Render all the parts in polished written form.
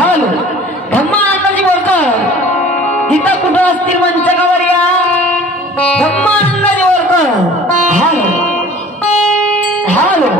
hello धम्मानंदाजी Borkar इथं कुठं असतील मंचकावर या धम्मानंदाजी बोरकर हॅलो हॅलो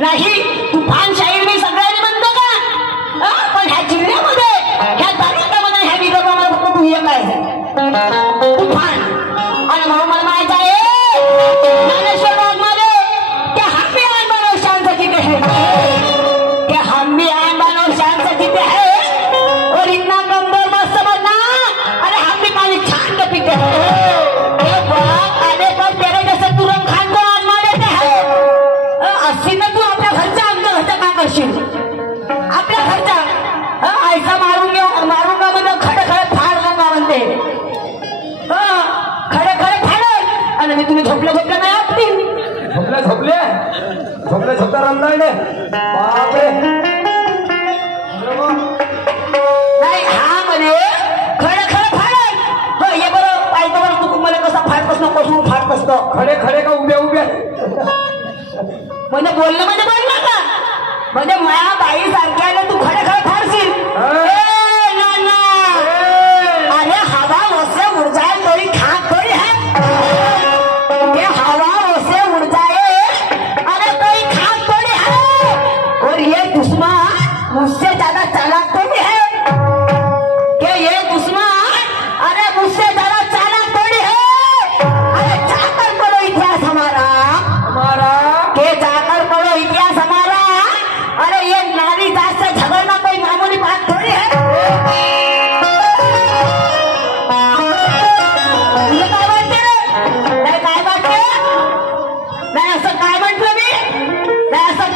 नाही तुफान शाहीर मी सगळ्यांनी म्हणतो का, पण ह्या जिल्ह्यामध्ये ह्या तालुक्यामध्ये ह्या झोपले झोपले झोपता रमदायले बापरे नाही हा म्हणे खडे खडे फाड हो ये बरं पाहिजे बरं तू मला कसा फाडतस ना कसून फाडतस तो खडे खडे का उभ्या उभ्या म्हणजे बोललं का म्हणजे माया बाई सारख्याला तू खडे खडे फाडशील अरे हवा वसे उड़ जाए थोड़ी खाक थोड़ी है ये हवा वसे उड़ जाए अरे कोई खाक थोड़ी है और ये दुश्मन मुझसे ज्यादा चालाक थोड़ी है कि ये दुश्मन अरे मुझसे ज्यादा चालाक थोड़ी है अरे जाकर पढ़ो इतिहास हमारा के जाकर पढ़ो इतिहास हमारा अरे ये नारी जात से झगड़ना कोई मामूली बात थोड़ी है नाही असं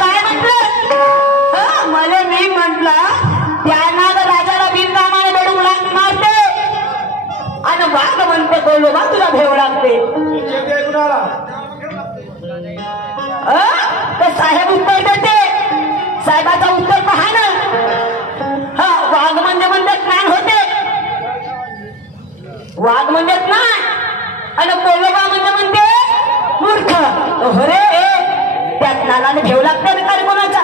काय म्हटलं मला मी म्हटलं त्यांना तर राजाला बिनकामाने दडून मारते आणि वाघ म्हणते बोललो बा तुला भेव लागते तर साहेब उत्तर देते साहेबाचा उत्तर पहा ना हा वाघ म्हणजे ज्ञान होते वाघ म्हणजे ज्ञान आणि बोललो बा म्हणते मूर्ख अरे त्या ज्ञानाने भेव लागते का रे कोणाचा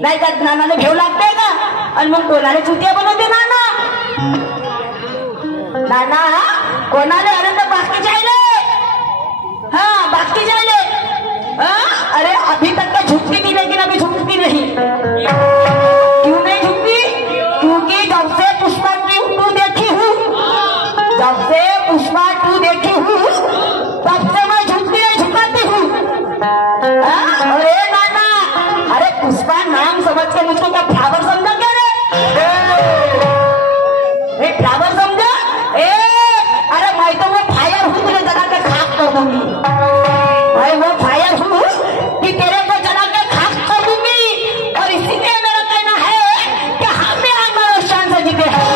नाही त्या ज्ञानाने भेव लागते का आणि मग कोणाला चुतिया बनवते नाना कोणाला अरे तर बाकी जायले हाँ बाकी जायले अरे अभी तक तो झुकती थी लेकिन अभी झुकती नहीं क्यों नहीं झुकती क्योंकि जब से पुष्पा 2 देखी हूँ जब से पुष्पा 2 देखी हूँ तब से मैं झुकती नहीं झुकाती हूँ अरे नाना अरे पुष्पा नाम समझ के मुझको क्या फ्लावर समझा क्या रे फ्लावर समझा अरे मैं तो वो फायर हूँ तुझे जला के खाक कर दूंगी भाई वो फायर हूँ कि तेरे को जला के खाक कर दूंगी और इसीलिए मेरा कहना है कि हम भी आन और शान से जीते हैं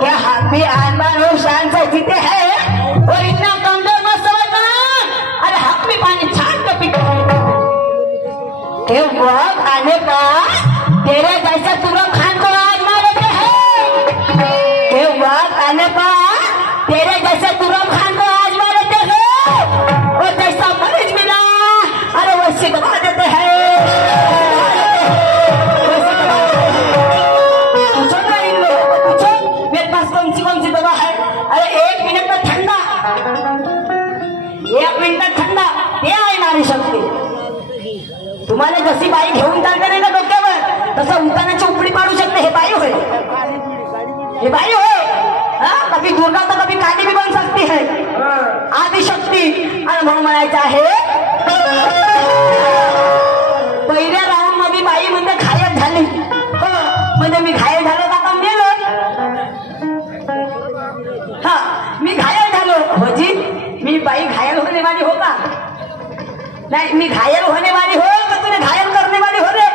क्या हम भी आन और शान से जीते हैं और इतना कमजोर मत समझना अरे हम भी पानी छान के पीते हैं वक्त आने पर तेरे जैसे तुरंत खान को आजमा लेते हैं वक्त आने पर तेरे जैसे तुरंत खान को आजमा लेते हैं और जैसा मरीज मिला अरे वैसे दबा देते हैं पूछो ना इन लोगों को पूछो मेरे पास कौन सी दवा है अरे 1 मिनट में ठंडा 1 मिनिट में ठंडा ते आहे नारी शक्ती तुम्हाला जशी बाई घेऊन चालते नाही का डोक्यावर तसं उतानाची उपडी पाडू शकते हे बाई होय कभी दुर्गा तो कभी काली भी बन सकती है आदि शक्ती आणि म्हणून म्हणायचं आहे पहिल्या राऊंड मध्ये बाई म्हणजे घायल झाली म्हणजे मी घायल झालो का मेलो हा मी घायल झालो म्हणजे मी बाई घायल होने वाली हो का नहीं मैं घायल होने वाली हो तो तुझे घायल करने वाली हो रे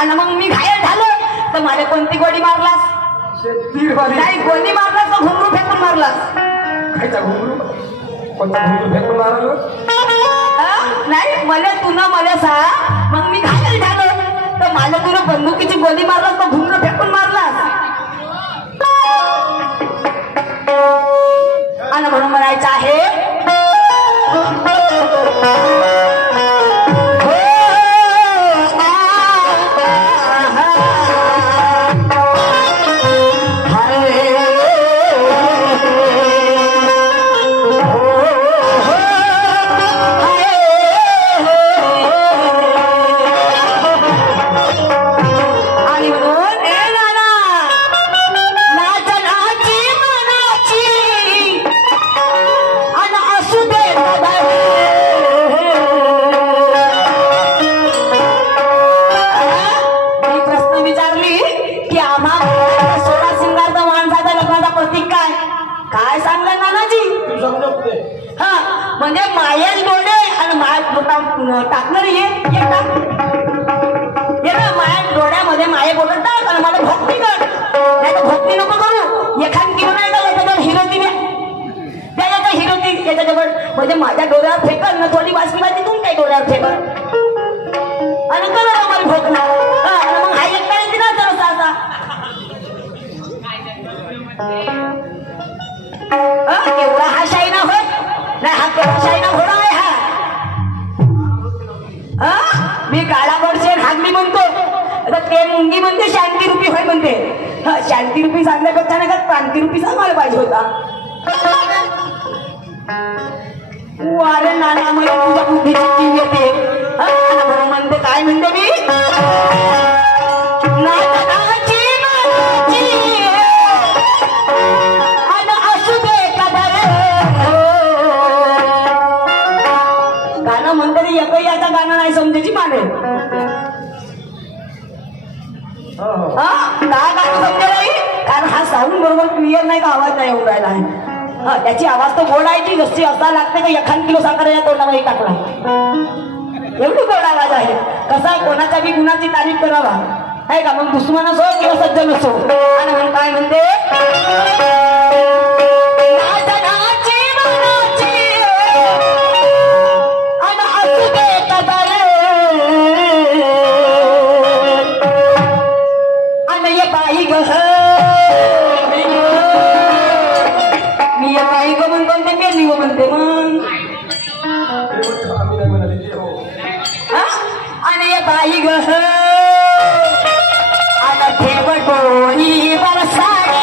आणि मग मी घायल झालो तर मला कोणती गोळी मारलास नाही गोळी मारलास तर घुंगरू फेकून मारलास खायचा घुंगरू कोणता घुंगरू फेकून मारलो नाही मला सा मग मी घायल झालो तर मला तुला बंदुकीची गोळी मारलास तर घुंगरू फेकून मारलास आणि म्हणून म्हणायचं आहे काय सांगलं नानाजी हा म्हणजे मायेच डोळे आणि माय टाकणार हे माया डोळ्यामध्ये माये बोलत टाक आणि मला भक्ती कर नाही तर भक्ती नको करू एखादी किंवा नाही म्हणजे माझ्या डोळ्यावर फेकल ना थोडी वासकी माझी तुम काय डोळ्यावर फेकल आणि करा आम्हाला भोकला मग हा एक करायची ना तर असा एवढा हा शाईना होत नाही हा केवढा शाईना घोडा आहे हा मी काळा बडशे हागली म्हणतो आता ते मुंगी म्हणते शांती रुपी होय म्हणते शांती रुपी सांगण्यापेक्षा नाही का क्रांती रुपी सांगायला पाहिजे होता अरे नाना मला तुझ्या बुद्धीची टीव येते म्हणते काय म्हणते मी नाटकाची मनाची आणि असू दे कदर गाणं म्हणते रे एकही याचा गाणं नाही समजायची माने काय गाणं समजे नाही कारण हा साऊंड बरोबर क्लिअर नाही का आवाज नाही येऊन राहिला आहे त्याची आवाज तर गोड आहे ती जशी असा लागते का 1 किलो साखर या तोंडामध्ये टाकला एवढी गोड आवाज आहे कसा कोणाच्या बी गुणाची तारीफ करावा आहे का मग दुश्मन असो किंवा सज्जन असो आणि म्हणून काय म्हणते बाई ग आता ठेव डोळी बरसाडी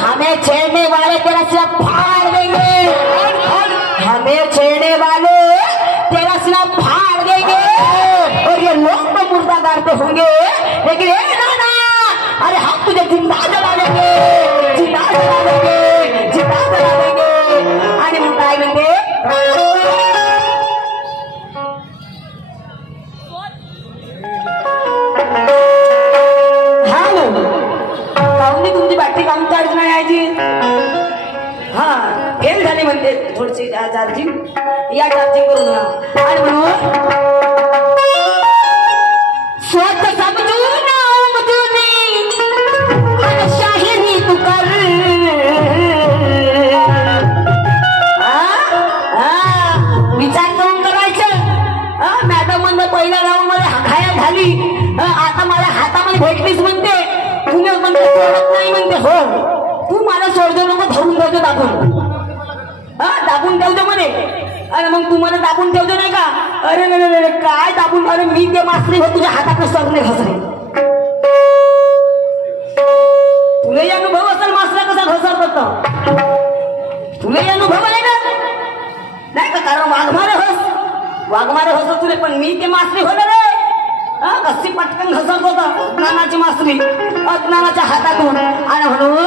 हमें छेड़ने वाले तेरा सिर्फ फाड़ देंगे हमें छेड़ने वाले तेरा सिर्फ फाड़ देंगे और ये लोग तो मुर्दाबाद पे होंगे लेकिन ना अरे हम तुझे जिंदा जला देंगे जिंदा जला देंगे जिंदा जला देंगे आणि मग काय म्हणते तुमची बॅटरी काम चार्ज नाही यायची हा फेल झाली म्हणते थोडीशी चार्जिंग या चार्जिंग करून या आणि म्हणून स्वत समजू शाहिरी तू कर विचार करून करायचं मॅडम म्हणलं पहिल्या राऊंड मध्ये खाया झाली आता माझ्या हातामध्ये भेटलीच म्हणते तुम्ही म्हणते सोडत नाही म्हणते हो तू मला सोडतो नको धरून ठेवतो दाबून ठेवतो म्हणे अरे मग तू मला दाबून ठेवतो नाही का अरे नाही काय दाबून अरे मी ते मास्त्री हो तुझ्या हातातलं सर नाही घसरे तुलाही अनुभव असेल मास्त्रा कसा घसरत तुलाही अनुभव आहे ना नाही का कारण वाघमारे हस तुले पण मी ते मास्त्री होणार रे कशी पटकन घसरत होता ज्ञानाची मास्त्री अज्ञानाच्या हातातून आणि म्हणून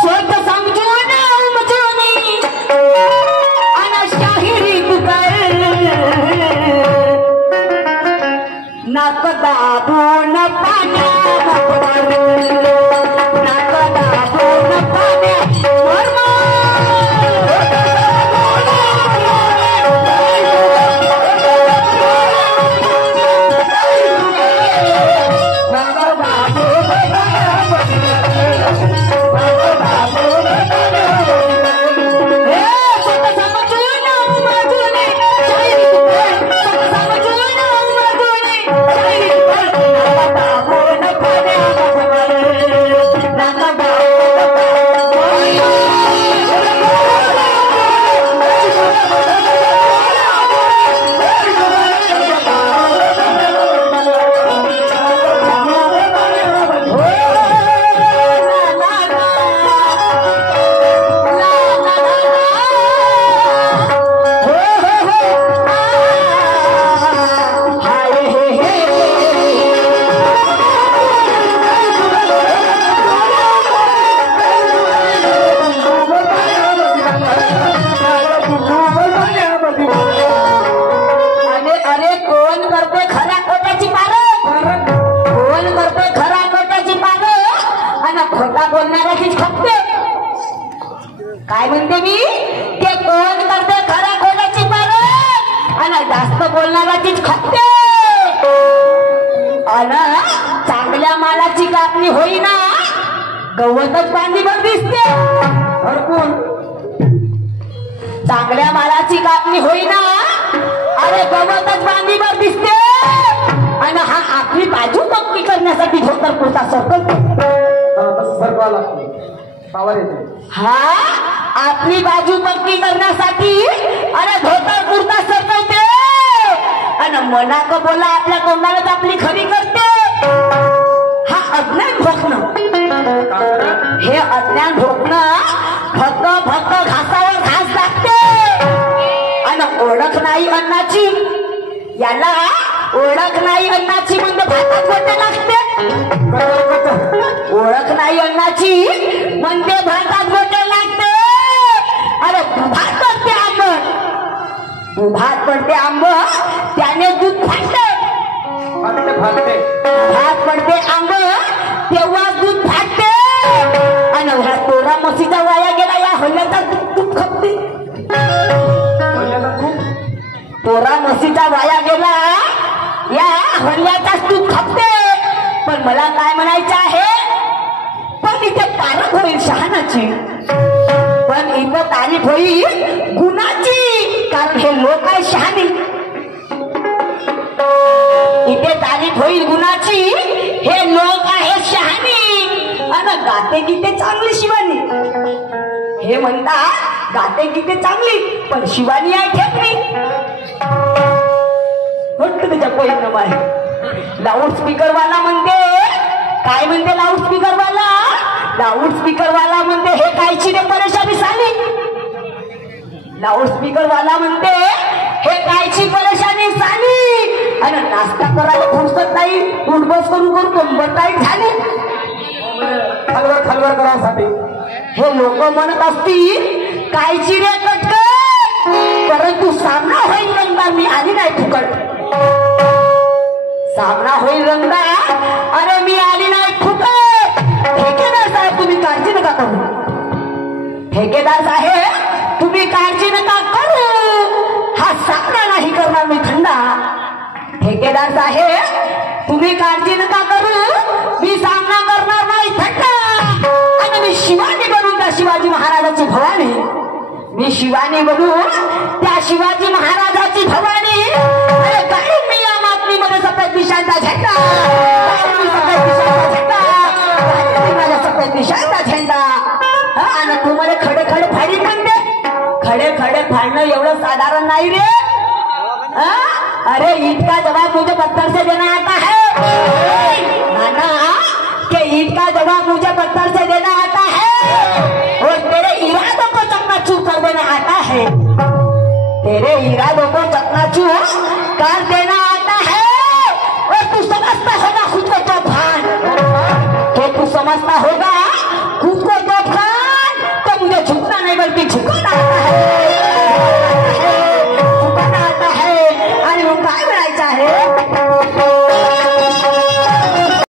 स्वत समजून उमजून आणि शाहिरी तू कर नाक दाबून पाण्यात नाक दाबून पाण्यात काय म्हणते मी ते कोण करते खरा खोल्याची परख आणि जास्त बोलणाराचीच खपते आणि चांगल्या मालाची कापणी होईना गवतच बांधीवर दिसते भरपूर चांगल्या मालाची कापणी होईना अरे गवतच बांधीवर दिसते आणि हा आपली बाजू पक्की करण्यासाठी धोतर कुर्ता सरकवतो तसं सरकवा लागते पावर येते हा आपली बाजू पक्की करण्यासाठी अरे धोतर कुर्ता सरकवते आणि मना का बोला आपल्या तोंडालाच आपली खरी करते हा अज्ञान भोगणं हे अज्ञान भोगणं फक्त फक्त घासावर घास लागते आणि ओळख नाही अन्नाची याला ओळख नाही अन्नाची म्हणजे भातात गोटे लागते ओळख नाही अन्नाची म्हणजे भातात गोटे लागते अरे दुधात पडते आंब दुधात पडते आंब त्याने दूध फाटते फाटते भात पडते आंब तेव्हा दूध फाटते आणि ह्या तोरा म्हशीचा वाया गेला या हल्ल्याचा दूध खपते तोरा म्हशीचा वाया गेला या हल्ल्याचाच दूध खपते पण मला काय म्हणायचं आहे पण इथे तारीफ होईल शहाणाची पण इथं तारीफ होईल गुणाची कारण हे लोक आहे शहाणी इथे तारीफ होईल गुणाची हे लोक आहेत शहाणी आणि गाते गीते चांगली शिवानी हे म्हणतात गाते गीते चांगली पण शिवानी आहे ठेपणी तुझ्या पहिलं आहे लाऊड स्पीकर वाला म्हणते काय म्हणते लाऊड स्पीकर वाला लाऊड स्पीकर वाला म्हणते हे कायची रे परेशानी झाली लाऊड स्पीकर वाला म्हणते हे कायची परेशानी झाली आणि नाश्ता करायला फुरसत नाही उठबस करून करून कंबर टाईट झाली खालवर खालवर करासाठी हे लोक म्हणत असतील कायची रे कटकट परंतु सामना होईल रंगा मी आली नाही फुकट सामना होईल रंगा अरे मी आली नाही फुकट ठेकेदार साहेब तुम्ही काळजी नका करू ठेकेदार साहेब तुम्ही काळजी नका करू हा सामना नाही करणार मी थंडा ठेकेदार साहेब तुम्ही काळजी नका करू मी सामना करणार नाही थंडा आणि मी शिवानी बनून त्या शिवाजी महाराजाची भवानी मी शिवानी बनून त्या शिवाजी महाराजाची भवानी अरे काही मी या मातमीमध्ये सफेद निशांचा झेंडा माझ्या सफेद निशांचा झेंडा आणि तुम्हाला खडे खडे फाडी म्हणते खडे खडे फाडणं एवढं साधारण नाही रे अरे ईद का जवाब मुझे पत्थर से देना आता है नाना के ईद का जवाब मुझे पत्थर से देना आता है और तेरे इरादों को चकनाचूर कर देना आता है तेरे इरादों को चकनाचूर कर देना आता है और तू समझता होगा खुद को तो भान तो तू समझता होगा